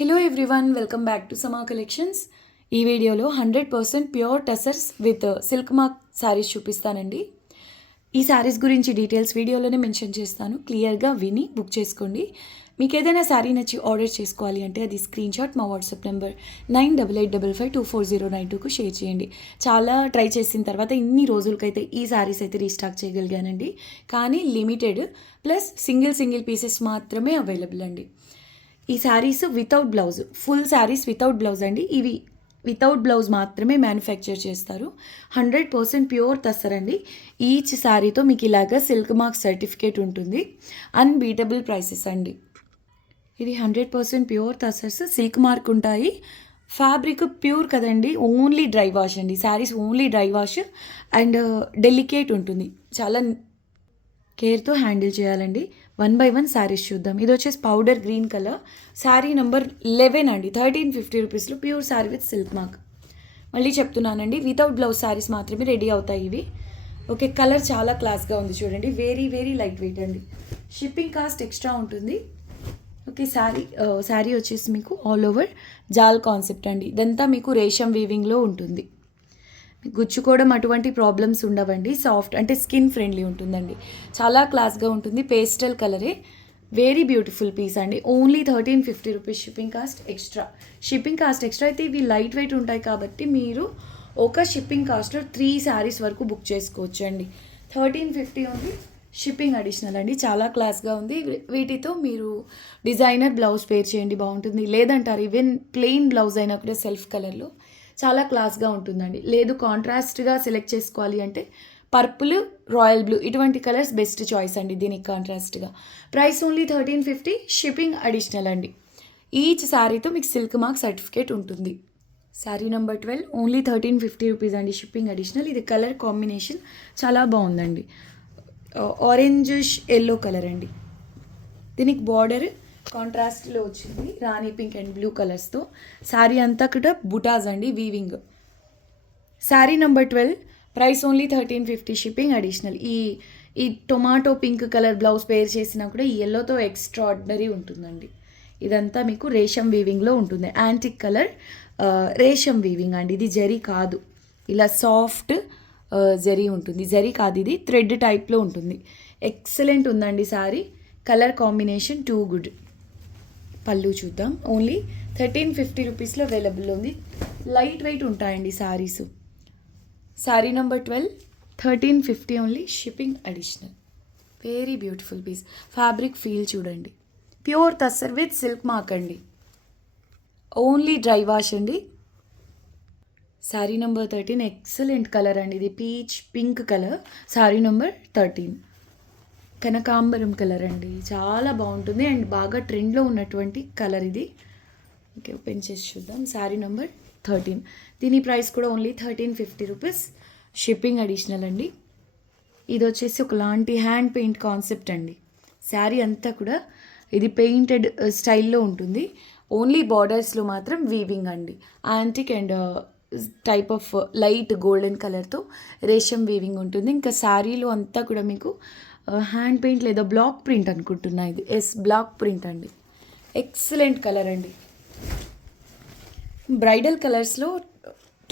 Hello everyone, welcome back to సమా collections. ఈ వీడియోలో 100% pure tussars with silk mark saris చూపిస్తానండి. ఈ శారీస్ గురించి డీటెయిల్స్ వీడియోలోనే మెన్షన్ చేస్తాను. క్లియర్గా విని బుక్ చేసుకోండి. మీకు ఏదైనా శారీ నచ్చి ఆర్డర్ చేసుకోవాలి అంటే అది స్క్రీన్ షాట్ మా వాట్సాప్ నెంబర్ 9885524092కు షేర్ చేయండి. చాలా ట్రై చేసిన తర్వాత ఇన్ని రోజులకైతే ఈ శారీస్ అయితే రీస్టాక్ చేయగలిగానండి. కానీ లిమిటెడ్ ప్లస్ సింగిల్ పీసెస్ మాత్రమే అవైలబుల్ అండి. ఈ saris without blouse, full saris without blouse అండి. ఇవి వితౌట్ బ్లౌజ్ మాత్రమే మ్యానుఫ్యాక్చర్ చేస్తారు. 100% ప్యూర్ టస్సర్ అండి. ఈచ్ శారీతో మీకు ఇలాగ సిల్క్ మార్క్ సర్టిఫికేట్ ఉంటుంది. అన్బీటబుల్ ప్రైసెస్ అండి. ఇది 100% ప్యూర్ టస్సర్స్, సిల్క్ మార్క్ ఉంటాయి. ఫ్యాబ్రిక్ ప్యూర్ కదండి, ఓన్లీ డ్రై వాష్ అండి. Saris only dry wash and delicate ఉంటుంది. చాలా కేర్తో హ్యాండిల్ చేయాలండి. 1 by 1 శారీస్ చూద్దాం. ఇది వచ్చేసి powder green colour, sari number 11 అండి. 1350 రూపీస్లో pure sari with silk mark. మళ్ళీ చెప్తున్నానండి, వితౌట్ బ్లౌజ్ శారీస్ మాత్రమే రెడీ అవుతాయి ఇవి. ఓకే, కలర్ చాలా క్లాస్గా ఉంది చూడండి. వెరీ లైట్ వెయిట్ అండి. షిప్పింగ్ కాస్ట్ ఎక్స్ట్రా ఉంటుంది. ఓకే, శారీ వచ్చేసి మీకు ఆల్ ఓవర్ జాల్ కాన్సెప్ట్ అండి. ఇదంతా మీకు రేషం వీవింగ్లో ఉంటుంది. గుచ్చుకోవడం అటువంటి ప్రాబ్లమ్స్ ఉండవండి. సాఫ్ట్ అంటే స్కిన్ ఫ్రెండ్లీ ఉంటుందండి. చాలా క్లాస్గా ఉంటుంది. పేస్టల్ కలరే, వెరీ బ్యూటిఫుల్ పీస్ అండి. Only 1350 rupees. Shipping cost extra అయితే ఇవి లైట్ వెయిట్ ఉంటాయి కాబట్టి మీరు ఒక షిప్పింగ్ కాస్ట్లో 3 శారీస్ వరకు బుక్ చేసుకోవచ్చు అండి. 1350 ఓన్లీ. షిప్పింగ్ అడిషనల్ అండి. చాలా క్లాస్గా ఉంది. వీటితో మీరు డిజైనర్ బ్లౌజ్ పేర్ చేయండి, బాగుంటుంది. లేదంటారు ఈవెన్ ప్లెయిన్ బ్లౌజ్ అయినా కూడా సెల్ఫ్ కలర్లో చాలా క్లాస్గా ఉంటుందండి. లేదు కాంట్రాస్ట్గా సెలెక్ట్ చేసుకోవాలి అంటే పర్పుల్, రాయల్ బ్లూ ఇటువంటి కలర్స్ బెస్ట్ చాయిస్ అండి దీనికి కాంట్రాస్ట్గా. Price only 1350. షిప్పింగ్ అడిషనల్ అండి. ఈచ్ శారీతో మీకు సిల్క్ మార్క్ సర్టిఫికేట్ ఉంటుంది. శారీ నెంబర్ 12 ఓన్లీ 1350 రూపీస్ అండి. Shipping additional. ఇది కలర్ కాంబినేషన్ చాలా బాగుందండి. ఆరెంజిష్ ఎల్లో కలర్ అండి. దీనికి బార్డర్ కాంట్రాస్ట్లో వచ్చింది, రాణి పింక్ అండ్ బ్లూ కలర్స్తో. శారీ అంతా కూడా బుటాస్ అండి, weaving. Sari number 12, price only 1350. Shipping additional. ఈ tomato pink colour blouse pair చేసినా కూడా ఈ ఎల్లోతో ఎక్స్ట్రాడినరీ ఉంటుందండి. ఇదంతా మీకు రేషం వీవింగ్లో ఉంటుంది. యాంటిక్ కలర్ రేషం వీవింగ్ అండి. ఇది జరీ కాదు, ఇలా సాఫ్ట్ జరీ ఉంటుంది. జరీ కాదు, ఇది థ్రెడ్ టైప్లో ఉంటుంది. ఎక్సలెంట్ ఉందండి sari. Colour combination too good. పళ్ళు చూద్దాం. ఓన్లీ 1350 రూపీస్లో అవైలబుల్ ఉంది. లైట్ వెయిట్ ఉంటాయండి saris. Sari number 12, 1350 only. Shipping additional. Very beautiful piece. Fabric feel చూడండి. Pure tussar with silk mark అండి. ఓన్లీ డ్రై వాష్ అండి. శారీ నెంబర్ 13 ఎక్సలెంట్ కలర్ అండి. ఇది peach pink colour. Sari number 13 కనకాంబరం కలర్ అండి. చాలా బాగుంటుంది అండ్ బాగా ట్రెండ్లో ఉన్నటువంటి కలర్ ఇది. ఓకే, ఓపెన్ చేసి చూద్దాం. శారీ నెంబర్ 13. దీని ప్రైస్ కూడా ఓన్లీ 1350 రూపీస్. షిప్పింగ్ అడిషనల్ అండి. ఇది వచ్చేసి ఒకలాంటి హ్యాండ్ పెయింట్ కాన్సెప్ట్ అండి. శారీ అంతా కూడా ఇది పెయింటెడ్ స్టైల్లో ఉంటుంది. ఓన్లీ బార్డర్స్లో మాత్రం వీవింగ్ అండి. Antique and type of light golden కలర్తో రేషం వీవింగ్ ఉంటుంది. ఇంకా శారీలో అంతా కూడా మీకు హ్యాండ్ పెయింట్ లేదా బ్లాక్ ప్రింట్ అనుకుంటున్నా. ఇది బ్లాక్ ప్రింట్ అండి. ఎక్సలెంట్ కలర్ అండి. బ్రైడల్ కలర్స్లో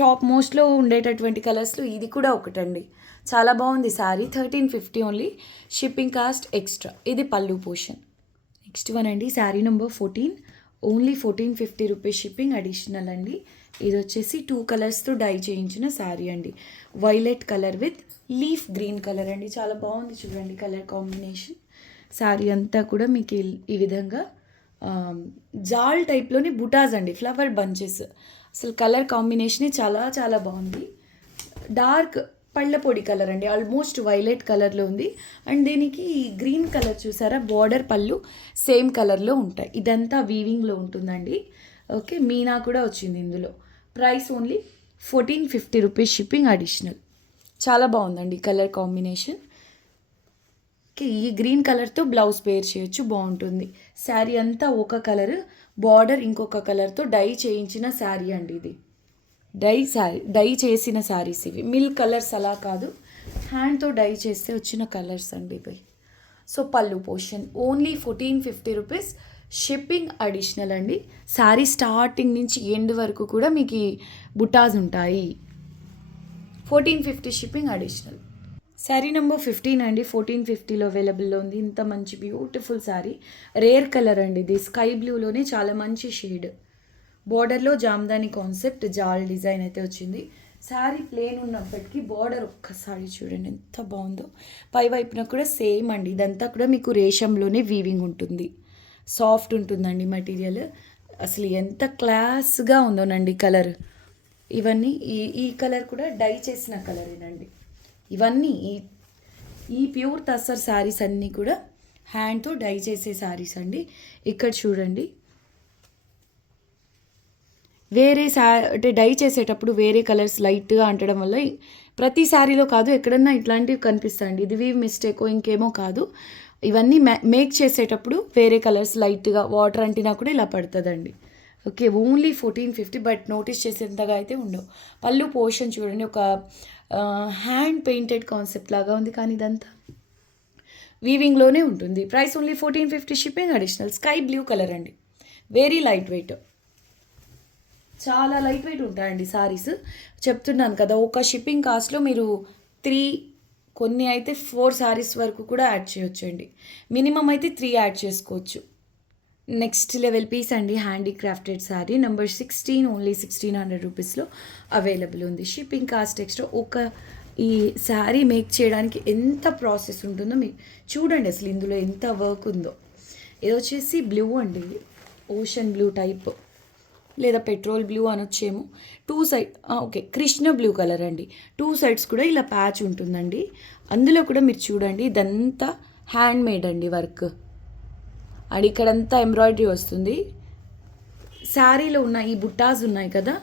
టాప్ మోస్ట్లో ఉండేటటువంటి కలర్స్లో ఇది కూడా ఒకటండి. చాలా బాగుంది sari. 1350 only. Shipping cost extra. ఇది పళ్ళు పోర్షన్. నెక్స్ట్ వన్ అండి, sari number 14 only 1450 rupees. Shipping additional అండి. ఇది వచ్చేసి 2 కలర్స్తో డై చేయించిన శారీ అండి. Violet colour with leaf green colour అండి. చాలా బాగుంది చూడండి కలర్ కాంబినేషన్. శారీ అంతా కూడా మీకు ఈ విధంగా జాల్ టైప్లోని బుటాస్ అండి, ఫ్లవర్ బంచెస్. అసలు కలర్ కాంబినేషనే చాలా బాగుంది. డార్క్ పళ్ళ పొడి కలర్ అండి. ఆల్మోస్ట్ వైలెట్ కలర్లో ఉంది. అండ్ దీనికి గ్రీన్ కలర్ చూసారా, బార్డర్ పళ్ళు సేమ్ కలర్లో ఉంటాయి. ఇదంతా వీవింగ్లో ఉంటుందండి. ఓకే, మీనా కూడా వచ్చింది ఇందులో. Price only 1450 rupees. Shipping additional. చాలా బాగుందండి కలర్ కాంబినేషన్. ఓకే, ఈ గ్రీన్ కలర్తో బ్లౌజ్ పేర్ చేయొచ్చు, బాగుంటుంది. శారీ అంతా ఒక కలర్, బార్డర్ ఇంకొక కలర్తో డై చేయించిన శారీ అండి. ఇది డై చేసిన శారీస్ ఇవి. మిల్క్ కలర్స్ అలా కాదు, హ్యాండ్తో డై చేస్తే వచ్చిన కలర్స్ అండి ఇవి. సో పళ్ళు portion only 1450 rupees. Shipping additional అండి. శారీ స్టార్టింగ్ నుంచి ఎండ్ వరకు కూడా మీకు ఈ బుటాస్ ఉంటాయి. 1450 షిప్పింగ్ అడిషనల్. శారీ నెంబర్ 15 అండి. 1450లో అవైలబుల్లో ఉంది. ఇంత మంచి బ్యూటిఫుల్ శారీ, రేర్ కలర్ అండి ఇది. స్కై బ్లూలోనే చాలా మంచి షేడ్. బార్డర్లో జామ్దాని కాన్సెప్ట్ జాల్ డిజైన్ అయితే వచ్చింది. శారీ ప్లేన్ ఉన్నప్పటికీ బార్డర్ ఒక్కసారి చూడండి ఎంత బాగుందో. పై వైపున కూడా సేమ్ అండి. ఇదంతా కూడా మీకు రేషంలోనే వీవింగ్ ఉంటుంది. సాఫ్ట్ ఉంటుందండి మెటీరియల్. అసలు ఎంత క్లాస్గా ఉందోనండి కలర్. ఇవన్నీ ఈ కలర్ కూడా డై చేసిన కలరేనండి. ఇవన్నీ ఈ ప్యూర్ తస్సర్ శారీస్ అన్నీ కూడా హ్యాండ్తో డై చేసే శారీస్ అండి. ఇక్కడ చూడండి, వేరే అంటే డై చేసేటప్పుడు వేరే కలర్స్ లైట్గా అంటడం వల్ల ప్రతి శారీలో కాదు, ఎక్కడన్నా ఇట్లాంటివి కనిపిస్తాయండి. ఇది వీవ్ మిస్టేకో ఇంకేమో కాదు. ఇవన్నీ మేక్ చేసేటప్పుడు వేరే కలర్స్ లైట్గా వాటర్ అంటినా కూడా ఇలా పడుతుందండి. Okay, only 1450. బట్ నోటీస్ చేసేంతగా అయితే ఉండవు. పళ్ళు పోర్షన్ చూడండి, ఒక హ్యాండ్ పెయింటెడ్ కాన్సెప్ట్ లాగా ఉంది, కానీ ఇదంతా వీవింగ్లోనే ఉంటుంది. Price only 1450 shipping additional. Sky blue colour అండి, వెరీ లైట్ వెయిట్. చాలా లైట్ వెయిట్ ఉంటాయండి సారీస్. చెప్తున్నాను కదా, ఒక షిప్పింగ్ కాస్ట్లో మీరు 3, కొన్ని అయితే 4 సారీస్ వరకు కూడా యాడ్ చేయొచ్చండి. మినిమం అయితే 3 యాడ్ చేసుకోవచ్చు. నెక్స్ట్ లెవెల్ పీస్ అండి, హ్యాండీక్రాఫ్టెడ్ శారీ నెంబర్ 16, ఓన్లీ 1600 రూపీస్లో అవైలబుల్ ఉంది. Shipping cost extra. ఈ శారీ మేక్ చేయడానికి ఎంత ప్రాసెస్ ఉంటుందో మీకు చూడండి. అసలు ఇందులో ఎంత వర్క్ ఉందో. ఇది వచ్చేసి బ్లూ అండి, ఓషన్ బ్లూ టైప్ లేదా పెట్రోల్ బ్లూ అనొచ్చేమో. 2 side okay, Krishna blue colour అండి. 2 సైడ్స్ కూడా ఇలా ప్యాచ్ ఉంటుందండి. అందులో కూడా మీరు చూడండి, ఇదంతా హ్యాండ్ మేడ్ అండి వర్క్. అండ్ ఇక్కడంతా ఎంబ్రాయిడరీ వస్తుంది. శారీలో ఉన్న ఈ బుట్టాస్ ఉన్నాయి కదా,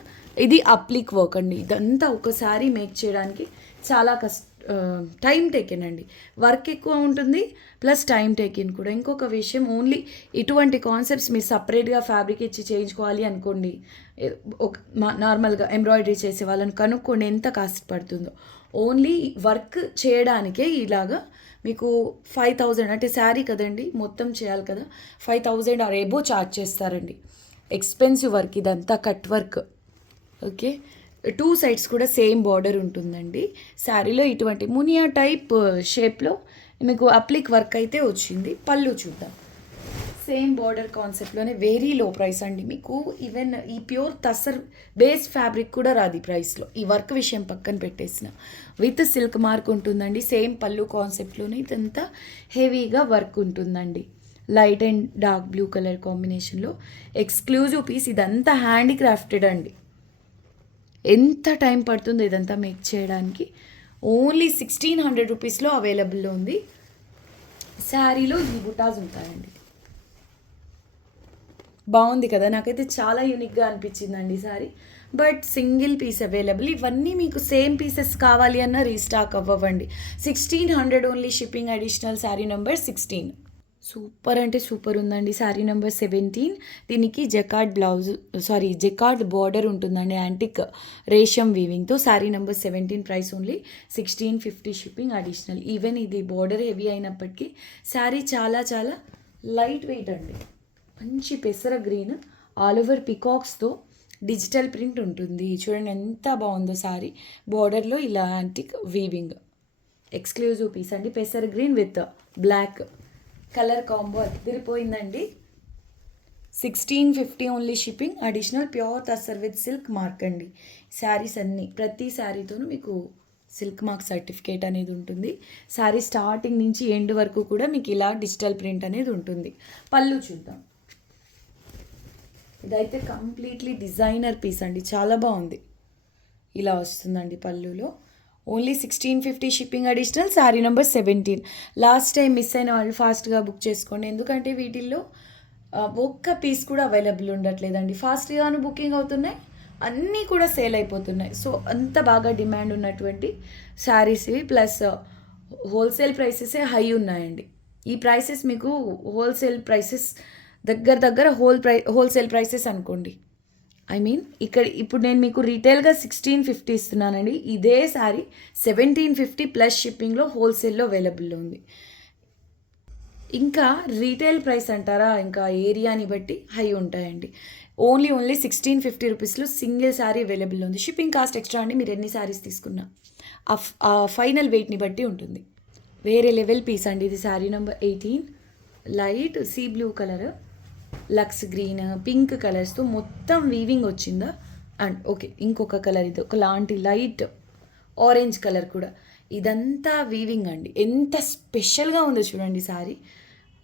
ఇది అప్లిక్ వర్క్ అండి. ఇదంతా ఒక శారీ మేక్ చేయడానికి చాలా టైం టేకెన్ అండి. వర్క్ ఎక్కువ ఉంటుంది, ప్లస్ టైం టేకెన్ కూడా. ఇంకొక విషయం, ఓన్లీ ఇటువంటి కాన్సెప్ట్స్ మీరు సపరేట్గా ఫ్యాబ్రిక్ ఇచ్చి చేయించుకోవాలి అనుకోండి, నార్మల్గా ఎంబ్రాయిడరీ చేసే వాళ్ళని కనుక్కోండి ఎంత కాస్ట్ పడుతుందో. ఓన్లీ వర్క్ చేయడానికే ఇలాగా మీకు 5000, అంటే శారీ కదండి మొత్తం చేయాలి కదా, 5000 ఆర్ ఎబో ఛార్జ్ చేస్తారండి. ఎక్స్పెన్సివ్ వర్క్ ఇదంతా, కట్ వర్క్. ఓకే, 2 సైడ్స్ కూడా సేమ్ బార్డర్ ఉంటుందండి. శారీలో ఇటువంటి మునియా టైప్ షేప్లో మీకు అప్లిక్ వర్క్ అయితే వచ్చింది. పళ్ళు చూద్దాం. సేమ్ బార్డర్ కాన్సెప్ట్లోనే వెరీ లో ప్రైస్ అండి. మీకు ఈవెన్ ఈ ప్యూర్ తస్సర్ బేస్ ఫ్యాబ్రిక్ కూడా రాదు ఈ ప్రైస్లో. ఈ వర్క్ విషయం పక్కన పెట్టేసిన, విత్ సిల్క్ మార్క్ ఉంటుందండి. సేమ్ పళ్ళు కాన్సెప్ట్లోనే ఇదంతా హెవీగా వర్క్ ఉంటుందండి. Light and dark blue colour కాంబినేషన్లో ఎక్స్క్లూజివ్ పీస్. ఇదంతా హ్యాండీక్రాఫ్టెడ్ అండి. ఎంత టైం పడుతుందో ఇదంతా మేక్ చేయడానికి. ఓన్లీ 1600 రూపీస్లో అవైలబుల్లో ఉంది. శారీలో ఈ బుటాస్ ఉంటాయండి. బాగుంది కదా, నాకైతే చాలా యూనిక్గా అనిపించిందండి sari. But single piece available. ఇవన్నీ మీకు సేమ్ పీసెస్ కావాలి అన్న రీస్టాక్ అవ్వండి. 1600 only shipping additional. Sari number 16 super అంటే సూపర్ ఉందండి. శారీ నెంబర్ 17. దీనికి జెకార్డ్ బార్డర్ ఉంటుందండి, యాంటిక్ రేషం వీవింగ్తో. Sari number 17. Price only 1650 shipping additional. Even ఇది బార్డర్ హెవీ అయినప్పటికీ శారీ చాలా చాలా లైట్ వెయిట్ అండి. మంచి పెసర గ్రీన్ ఆల్ ఓవర్ పికాక్స్తో డిజిటల్ ప్రింట్ ఉంటుంది. చూడండి ఎంత బాగుందో శారీ. బార్డర్లో ఇలా యాంటిక్ వీవింగ్, ఎక్స్క్లూజివ్ పీస్ అండి. పెసర green with black colour combo అదిరిపోయిందండి. 1650 only shipping additional. Pure tussar with silk mark అండి. శారీస్ అన్నీ, ప్రతి శారీతోనూ మీకు సిల్క్ మార్క్ సర్టిఫికేట్ అనేది ఉంటుంది. శారీ స్టార్టింగ్ నుంచి ఎండ్ వరకు కూడా మీకు ఇలా డిజిటల్ ప్రింట్ అనేది ఉంటుంది. పళ్ళు చూద్దాం. ఇదైతే కంప్లీట్లీ డిజైనర్ పీస్ అండి, చాలా బాగుంది. ఇలా వస్తుందండి పళ్ళులో. Only 1650 shipping additional. Sari number 17. Last time miss అయిన వాళ్ళు ఫాస్ట్గా బుక్ చేసుకోండి, ఎందుకంటే వీటిల్లో ఒక్క పీస్ కూడా అవైలబుల్ ఉండట్లేదండి. ఫాస్ట్గాను బుకింగ్ అవుతున్నాయి, అన్నీ కూడా సేల్ అయిపోతున్నాయి. సో అంత బాగా డిమాండ్ ఉన్నటువంటి శారీస్ ఇవి. ప్లస్ హోల్సేల్ ప్రైసెసే హై ఉన్నాయండి. ఈ ప్రైసెస్ మీకు హోల్సేల్ ప్రైసెస్ దగ్గర హోల్సేల్ ప్రైసెస్ అనుకోండి. ఇప్పుడు నేను మీకు రీటైల్గా 1650 ఇస్తున్నానండి. ఇదే శారీ 1750 ప్లస్ షిప్పింగ్లో హోల్సేల్లో అవైలబుల్లో ఉంది. ఇంకా రీటైల్ ప్రైస్ అంటారా, ఇంకా ఏరియాని బట్టి హై ఉంటాయండి. ఓన్లీ 1650 రూపీస్లో సింగిల్ శారీ అవైలబుల్ ఉంది. షిప్పింగ్ కాస్ట్ ఎక్స్ట్రా అండి, మీరు ఎన్ని శారీస్ తీసుకున్నా ఆ ఫైనల్ వెయిట్ని బట్టి ఉంటుంది. వేరే లెవెల్ పీస్ అండి ఇది. Sari number 18, light sea blue colour, లక్స్ గ్రీన్, పింక్ కలర్స్తో మొత్తం వీవింగ్ వచ్చిందా. అండ్ ఓకే, ఇంకొక కలర్ ఇది ఒకలాంటి లైట్ ఆరెంజ్ కలర్ కూడా. ఇదంతా వీవింగ్ అండి, ఎంత స్పెషల్గా ఉందో చూడండి శారీ.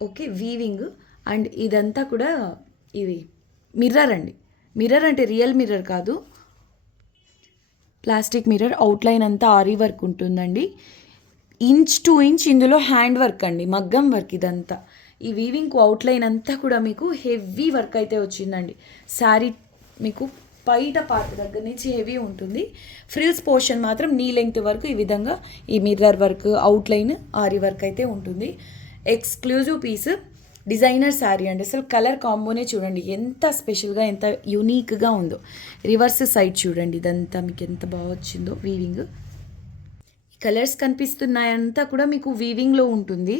Okay, weaving. అండ్ ఇదంతా కూడా ఇది మిర్రర్ అండి. మిర్రర్ అంటే రియల్ మిర్రర్ కాదు, ప్లాస్టిక్ మిర్రర్. అవుట్లైన్ అంతా ఆరీ వర్క్ ఉంటుందండి. ఇంచ్ టు ఇంచ్ ఇందులో హ్యాండ్ వర్క్ అండి, మగ్గం వర్క్ ఇదంతా. ఈ వీవింగ్కు అవుట్లైన్ అంతా కూడా మీకు హెవీ వర్క్ అయితే వచ్చిందండి. శారీ మీకు బయట పార్ట్ దగ్గర నుంచి హెవీ ఉంటుంది. ఫ్రిల్స్ పోర్షన్ మాత్రం నీ లెంగ్త్ వరకు ఈ విధంగా ఈ mirror work, outline, ary work అయితే ఉంటుంది. ఎక్స్క్లూజివ్ పీస్, డిజైనర్ శారీ అండి. అసలు కలర్ కాంబోనే చూడండి ఎంత స్పెషల్గా, ఎంత యూనిక్గా ఉందో. రివర్స్ సైడ్ చూడండి, ఇదంతా మీకు ఎంత బాగా వచ్చిందో వీవింగ్. కలర్స్ కనిపిస్తున్నాయంతా కూడా మీకు వీవింగ్లో ఉంటుంది.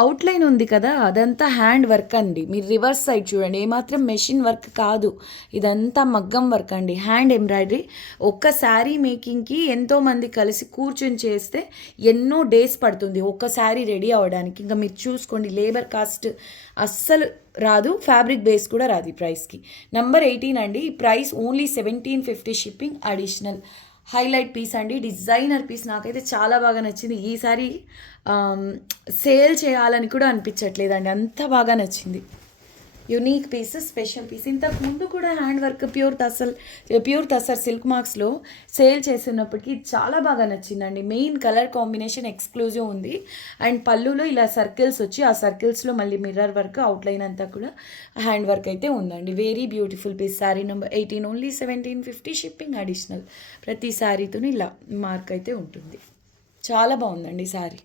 అవుట్లైన్ ఉంది కదా, అదంతా హ్యాండ్ వర్క్ అండి. మీరు రివర్స్ సైడ్ చూడండి, ఏమాత్రం మెషిన్ వర్క్ కాదు, ఇదంతా మగ్గం వర్క్ అండి, హ్యాండ్ ఎంబ్రాయిడరీ. ఒక్క శారీ మేకింగ్కి ఎంతోమంది కలిసి కూర్చొని చేస్తే ఎన్నో డేస్ పడుతుంది ఒక్క శారీ రెడీ అవ్వడానికి. ఇంకా మీరు చూసుకోండి, లేబర్ కాస్ట్ అస్సలు రాదు, ఫ్యాబ్రిక్ బేస్ కూడా రాదు ఈ ప్రైస్కి. నెంబర్ 18 అండి. ఈ price only 1750, shipping additional. Highlight piece అండి, డిజైనర్ పీస్. నాకైతే చాలా బాగా నచ్చింది. ఈసారి సేల్ చేయాలని కూడా అనిపించట్లేదండి, అంత బాగా నచ్చింది. Unique piece, special piece. ఇంతకు ముందు కూడా hand work pure tussar silk మార్క్స్లో సేల్ చేసినప్పటికీ చాలా బాగా నచ్చిందండి. మెయిన్ కలర్ కాంబినేషన్ ఎక్స్క్లూజివ్ ఉంది. అండ్ పళ్ళులో ఇలా సర్కిల్స్ వచ్చి, ఆ సర్కిల్స్లో మళ్ళీ మిర్రర్ వర్క్, అవుట్లైన్ అంతా కూడా హ్యాండ్ వర్క్ అయితే ఉందండి. Very beautiful piece. Sari number 18, only 1750, shipping additional. ప్రతి శారీతో ఇలా మార్క్ అయితే ఉంటుంది. చాలా బాగుందండి శారీ.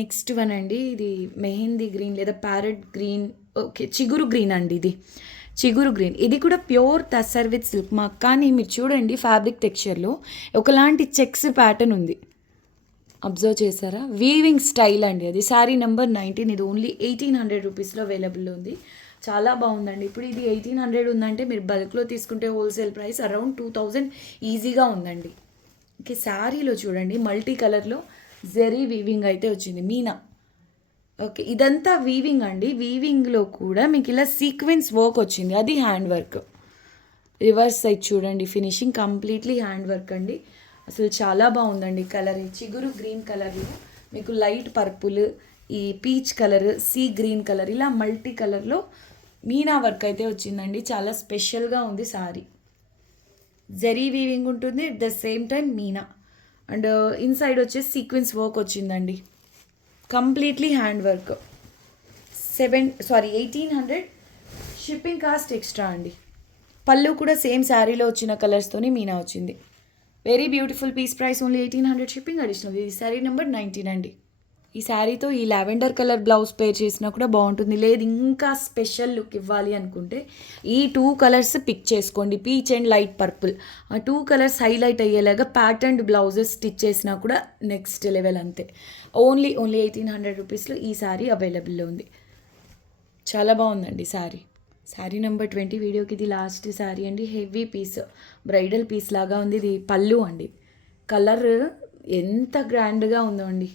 నెక్స్ట్ వన్ అండి, ఇది మెహందీ గ్రీన్ లేదా ప్యారెట్ గ్రీన్, ఓకే చిగురు గ్రీన్ అండి. ఇది చిగురు గ్రీన్. ఇది కూడా pure tussar with silk mark. కానీ మీరు చూడండి, ఫ్యాబ్రిక్ టెక్స్చర్లో ఒకలాంటి చెక్స్ ప్యాటర్న్ ఉంది, అబ్జర్వ్ చేశారా? వీవింగ్ స్టైల్ అండి అది. శారీ నెంబర్ 19, ఇది ఓన్లీ 1800 రూపీస్లో అవైలబుల్ ఉంది. చాలా బాగుందండి. ఇప్పుడు ఇది 1800 ఉందంటే మీరు బల్క్లో తీసుకుంటే హోల్సేల్ ప్రైస్ అరౌండ్ 2000 ఈజీగా ఉందండి. ఓకే, శారీలో చూడండి మల్టీ కలర్లో జెరీ వీవింగ్ అయితే వచ్చింది, మీనా. ఓకే, ఇదంతా వీవింగ్ అండి. వీవింగ్లో కూడా మీకు ఇలా సీక్వెన్స్ వర్క్ వచ్చింది, అది హ్యాండ్ వర్క్. రివర్స్ సైడ్ చూడండి, ఫినిషింగ్ కంప్లీట్లీ హ్యాండ్ వర్క్ అండి. అసలు చాలా బాగుందండి కలర్. చిగురు గ్రీన్ కలర్లో మీకు లైట్ పర్పుల్, ఈ peach colour, sea green colour, ఇలా మల్టీ కలర్లో మీనా వర్క్ అయితే వచ్చిందండి. చాలా స్పెషల్గా ఉంది సారీ. జెరీ వీవింగ్ ఉంటుంది, at the same time Meena. And inside వచ్చేసి సీక్వెన్స్ వర్క్ వచ్చిందండి, completely hand work. 1800, shipping cost extra అండి. పళ్ళు కూడా సేమ్ శారీలో వచ్చిన కలర్స్తోని మీనా వచ్చింది. Very beautiful piece. Price only 1800, shipping additional. ఇది శారీ నెంబర్ 19 అండి. ఈ శారీతో ఈ లావెండర్ కలర్ బ్లౌజ్ పేర్ చేసినా కూడా బాగుంటుంది. లేదు ఇంకా స్పెషల్ లుక్ ఇవ్వాలి అనుకుంటే ఈ 2 కలర్స్ పిక్ చేసుకోండి, పీచ్ అండ్ లైట్ పర్పుల్. ఆ 2 కలర్స్ హైలైట్ అయ్యేలాగా ప్యాటర్న్డ్ బ్లౌజెస్ స్టిచ్ చేసినా కూడా నెక్స్ట్ లెవెల్ అంతే. ఓన్లీ 1800 రూపీస్లో ఈ శారీ అవైలబుల్లో ఉంది. చాలా బాగుందండి శారీ. శారీ నెంబర్ 20 వీడియోకి ఇది లాస్ట్ శారీ అండి. హెవీ పీస్, బ్రైడల్ పీస్ లాగా ఉంది. ఇది పళ్ళు అండి. కలర్ ఎంత గ్రాండ్గా ఉందో అండి.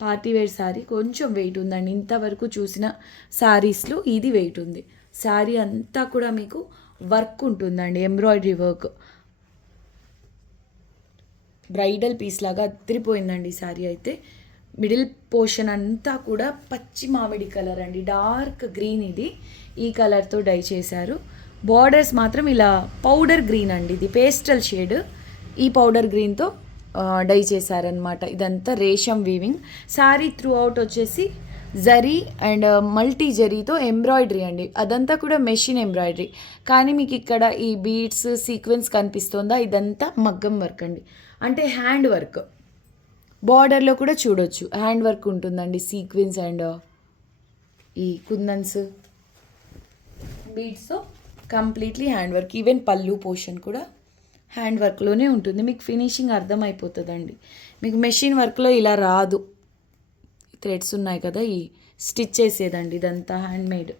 పార్టీ వేర్ శారీ, కొంచెం వెయిట్ ఉందండి. ఇంతవరకు చూసిన శారీస్లో ఇది వెయిట్ ఉంది. శారీ అంతా కూడా మీకు వర్క్ ఉంటుందండి, ఎంబ్రాయిడరీ వర్క్. బ్రైడల్ పీస్ లాగా అదిరిపోయిందండి శారీ అయితే. మిడిల్ పోర్షన్ అంతా కూడా పచ్చి మామిడి కలర్ అండి, డార్క్ గ్రీన్. ఇది ఈ కలర్తో డై చేశారు. బార్డర్స్ మాత్రం ఇలా పౌడర్ గ్రీన్ అండి, ఇది పేస్టల్ షేడ్. ఈ పౌడర్ గ్రీన్తో డై చేశారనమాట. ఇదంతా రేషం వీవింగ్. శారీ త్రూ అవుట్ వచ్చేసి జరీ అండ్ మల్టీ జరీతో ఎంబ్రాయిడరీ అండి. అదంతా కూడా మెషిన్ ఎంబ్రాయిడరీ. కానీ మీకు ఇక్కడ ఈ బీడ్స్ సీక్వెన్స్ కనిపిస్తుందా, ఇదంతా మగ్గం వర్క్ అండి, అంటే హ్యాండ్ వర్క్. బార్డర్లో కూడా చూడొచ్చు హ్యాండ్ వర్క్ ఉంటుందండి, సీక్వెన్స్ అండ్ ఈ కుందన్స్ బీడ్స్తో కంప్లీట్లీ హ్యాండ్ వర్క్. ఈవెన్ పళ్ళు పోర్షన్ కూడా హ్యాండ్ వర్క్లోనే ఉంటుంది. మీకు ఫినిషింగ్ అర్థమైపోతుందండి. మీకు మెషిన్ వర్క్లో ఇలా రాదు. థ్రెడ్స్ ఉన్నాయి కదా, ఈ స్టిచ్ చేసేదండి, ఇదంతా handmade.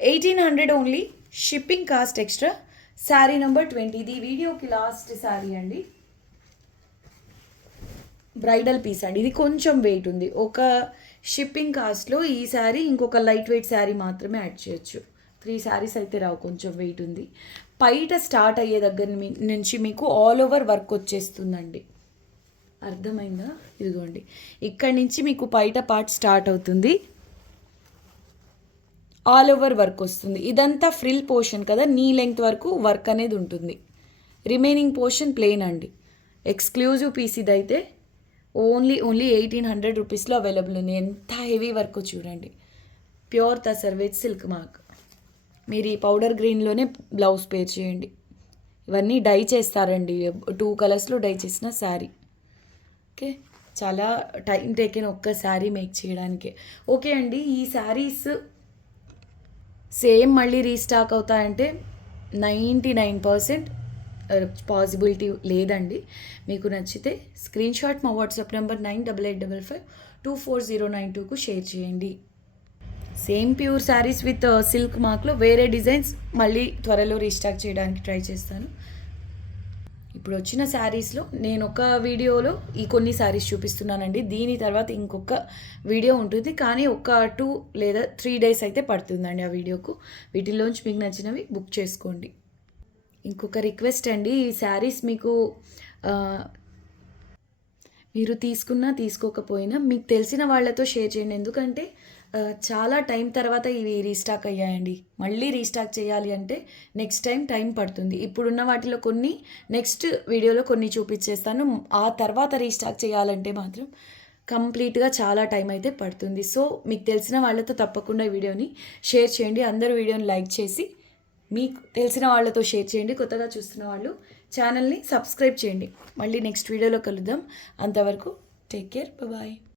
1800 only, shipping cost extra. Sari number 20, ఇది వీడియోకి లాస్ట్ శారీ అండి. బ్రైడల్ పీస్ అండి, ఇది కొంచెం వెయిట్ ఉంది. ఒక షిప్పింగ్ కాస్ట్లో ఈ శారీ ఇంకొక లైట్ వెయిట్ శారీ మాత్రమే యాడ్ చేయొచ్చు. 3 శారీస్ అయితే రావు, కొంచెం వెయిట్ ఉంది. పైట స్టార్ట్ అయ్యే దగ్గర నుంచి మీకు ఆల్ ఓవర్ వర్క్ వచ్చేస్తుందండి. అర్థమైందా? ఇదిగోండి, ఇక్కడి నుంచి మీకు పైట పార్ట్ స్టార్ట్ అవుతుంది, ఆల్ ఓవర్ వర్క్ వస్తుంది. ఇదంతా ఫ్రిల్ పోర్షన్ కదా, నీ లెంగ్త్ వరకు వర్క్ అనేది ఉంటుంది. రిమైనింగ్ పోర్షన్ ప్లెయిన్ అండి. ఎక్స్క్లూజివ్ పీస్ ఇదైతే ఓన్లీ 1800 రూపీస్లో అవైలబుల్ ఉంది. ఎంత హెవీ వర్క్ చూడండి, pure tussar with silk mark. మీరు ఈ పౌడర్ గ్రీన్లోనే బ్లౌజ్ పేర్ చేయండి. ఇవన్నీ డై చేస్తారండి, 2 కలర్స్లో డై చేసిన శారీ. ఓకే, చాలా టైం టేకెన్ ఒక్క శారీ మేక్ చేయడానికి. ఓకే అండి, ఈ శారీస్ సేమ్ మళ్ళీ రీస్టాక్ అవుతాయంటే 99% పాసిబిలిటీ లేదండి. మీకు నచ్చితే స్క్రీన్ షాట్ మా వాట్సాప్ నెంబర్ 9885524092కు షేర్ చేయండి. Same pure saris with silk మార్క్లో వేరే డిజైన్స్ మళ్ళీ త్వరలో రీస్టాక్ చేయడానికి ట్రై చేస్తాను. ఇప్పుడు వచ్చిన శారీస్లో నేను ఒక వీడియోలో ఈ కొన్ని శారీస్ చూపిస్తున్నానండి. దీని తర్వాత ఇంకొక వీడియో ఉంటుంది, కానీ ఒక 2 లేదా 3 డేస్ అయితే పడుతుందండి ఆ వీడియోకు. వీటిల్లోంచి మీకు నచ్చినవి బుక్ చేసుకోండి. ఇంకొక రిక్వెస్ట్ అండి, ఈ శారీస్ మీకు మీరు తీసుకున్నా తీసుకోకపోయినా మీకు తెలిసిన వాళ్ళతో షేర్ చేయండి. ఎందుకంటే చాలా టైం తర్వాత ఇవి రీస్టాక్ అయ్యాయండి. మళ్ళీ రీస్టాక్ చేయాలి అంటే నెక్స్ట్ టైం పడుతుంది. ఇప్పుడున్న వాటిలో కొన్ని నెక్స్ట్ వీడియోలో కొన్ని చూపించేస్తాను. ఆ తర్వాత రీస్టాక్ చేయాలంటే మాత్రం కంప్లీట్గా చాలా టైం అయితే పడుతుంది. సో మీకు తెలిసిన వాళ్ళతో తప్పకుండా ఈ వీడియోని షేర్ చేయండి. అందరూ వీడియోని లైక్ చేసి మీకు తెలిసిన వాళ్ళతో షేర్ చేయండి. కొత్తగా చూస్తున్న వాళ్ళు ఛానల్ని సబ్స్క్రైబ్ చేయండి. మళ్ళీ నెక్స్ట్ వీడియోలో కలుద్దాం. అంతవరకు టేక్ కేర్, బాయ్.